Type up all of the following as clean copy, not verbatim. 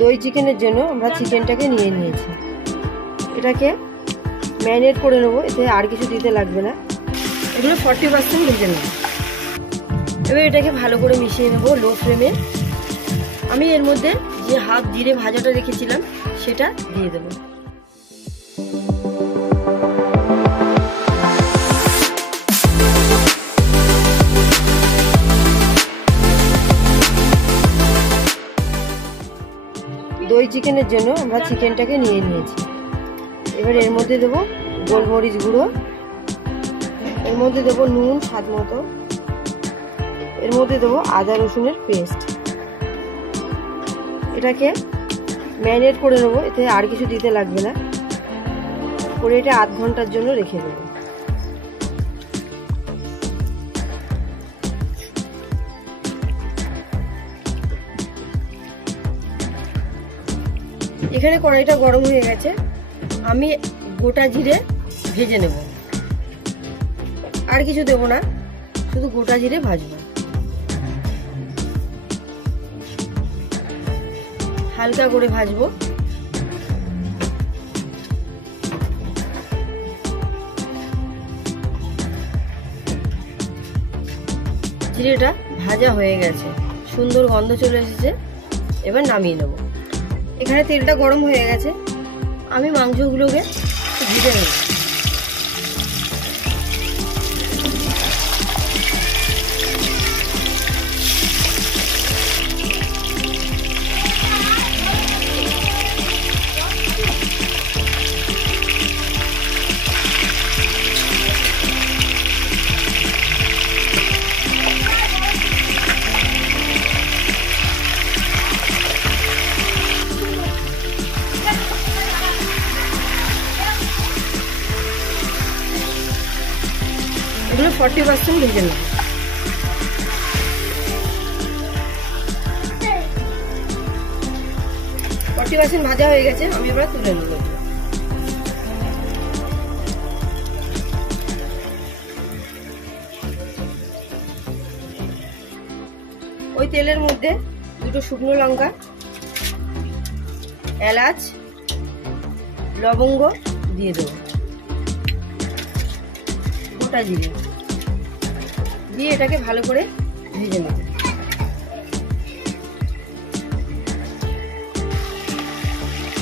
দই চিকেনের জন্য আমরা চিকেনটাকে নিয়ে নিয়েছি। এটাকে ম্যারিনেট করে নেবো, এতে আর কিছু দিতে লাগবে না। এগুলো 40% ভেজে নেব। এবার এটাকে ভালো করে মিশিয়ে নেব লো ফ্লেমে। আমি এর মধ্যে যে হাফ জিরে ভাজাটা রেখেছিলাম সেটা দিয়ে দেবো। দই চিকেনের জন্য আমরা চিকেনটাকে নিয়ে নিয়েছি। এবার এর মধ্যে দেবো গোলমরিচ গুঁড়ো, এর মধ্যে দেবো নুন স্বাদ মতো, এর মধ্যে দেবো আদা রসুনের পেস্ট। এটাকে ম্যারিনেট করে নেবো, এতে আর কিছু দিতে লাগবে না। করে এটা আধ ঘন্টার জন্য রেখে দেবো। এখানে কড়াইটা গরম হয়ে গেছে, আমি গোটা জিরে ভেজে নেব। আর কিছু দেব না, শুধু গোটা জিরে ভাজবো। হালকা করে ভাজবো। জিরেটা ভাজা হয়ে গেছে, সুন্দর গন্ধ চলে এসেছে। এবার নামিয়ে নেব। এখানে তেলটা গরম হয়ে গেছে, আমি মাংসগুলোকে ভেজে নেব। এগুলো 40% ভেজে নেব। 40% ভাজা হয়ে গেছে, আমি এবার তুলে নেব। ওই তেলের মধ্যে দুটো শুকনো লঙ্কা, এলাচ, লবঙ্গ দিয়ে দেবো, গোটা জিরে দিয়ে এটাকে ভালো করে ভেজে নেব।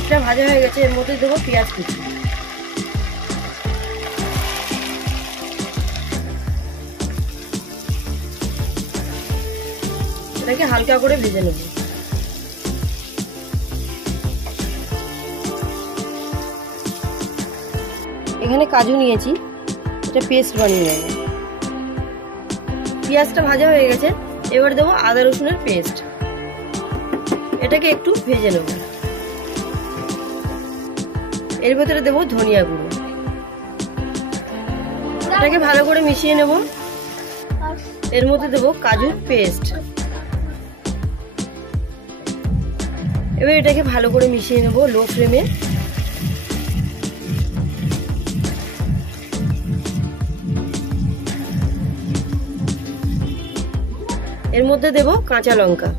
এটা ভাজা হয়ে গেছে, এর মধ্যে দেবো পেঁয়াজ কুচি। এটাকে হালকা করে ভেজে নেব। এখানে কাজু নিয়েছি, এটা পেস্ট বানিয়ে নেব। পেঁয়াজটা ভাজা হয়ে গেছে, এবার দেবো আদা রসুনের পেস্ট। এটাকে একটু ভেজে নেব। এর ভেতরে দেবো ধনিয়া গুঁড়ো। এটাকে ভালো করে মিশিয়ে নেব। এর মধ্যে দেবো কাজুর পেস্ট। এবার এটাকে ভালো করে মিশিয়ে নেব লো ফ্লেমে। এর মধ্যে দেব কাঁচা লঙ্কা।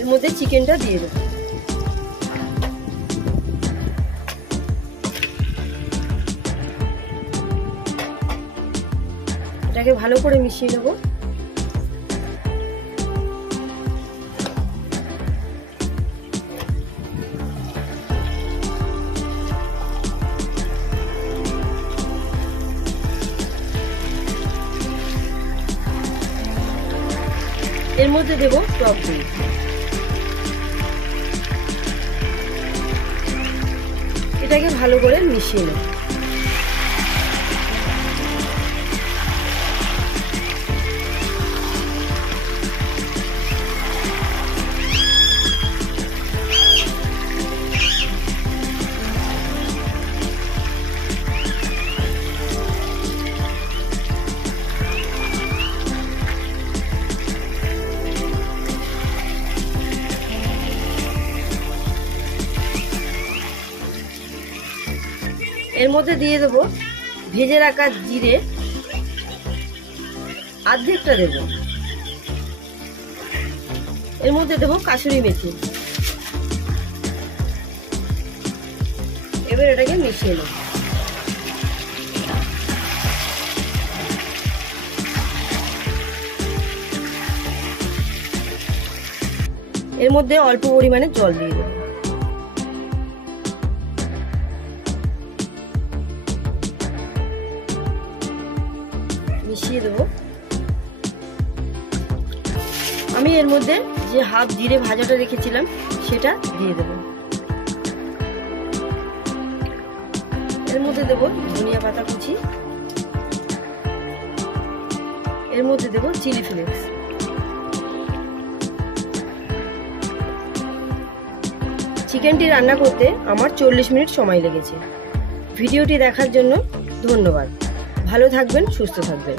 এর মধ্যে চিকেনটা দিয়ে দেব। এটাকে ভালো করে মিশিয়ে নেব। এর মধ্যে দেব টক দই। এটাকে ভালো করে মিশিয়ে নেব। এর মধ্যে দিয়ে দেবো ভেজে রাখা জিরে অর্ধেকটা দেব। এর মধ্যে দেব কাসুরি মেথি। এবার এটাকে মিশিয়ে নেব। এর মধ্যে অল্প পরিমাণে জল দিয়ে দেব। মিশিয়ে দেব। আমি এর মধ্যে যে হাফ জিরে ভাজাটা রেখেছিলাম সেটা দিয়ে দেব। এর মধ্যে দেব ধনিয়া পাতা কুচি। এর মধ্যে দেব চিলি ফ্লেক্স। চিকেনটি রান্না করতে আমার 40 মিনিট সময় লেগেছে। ভিডিওটি দেখার জন্য ধন্যবাদ। ভালো থাকবেন, সুস্থ থাকবেন।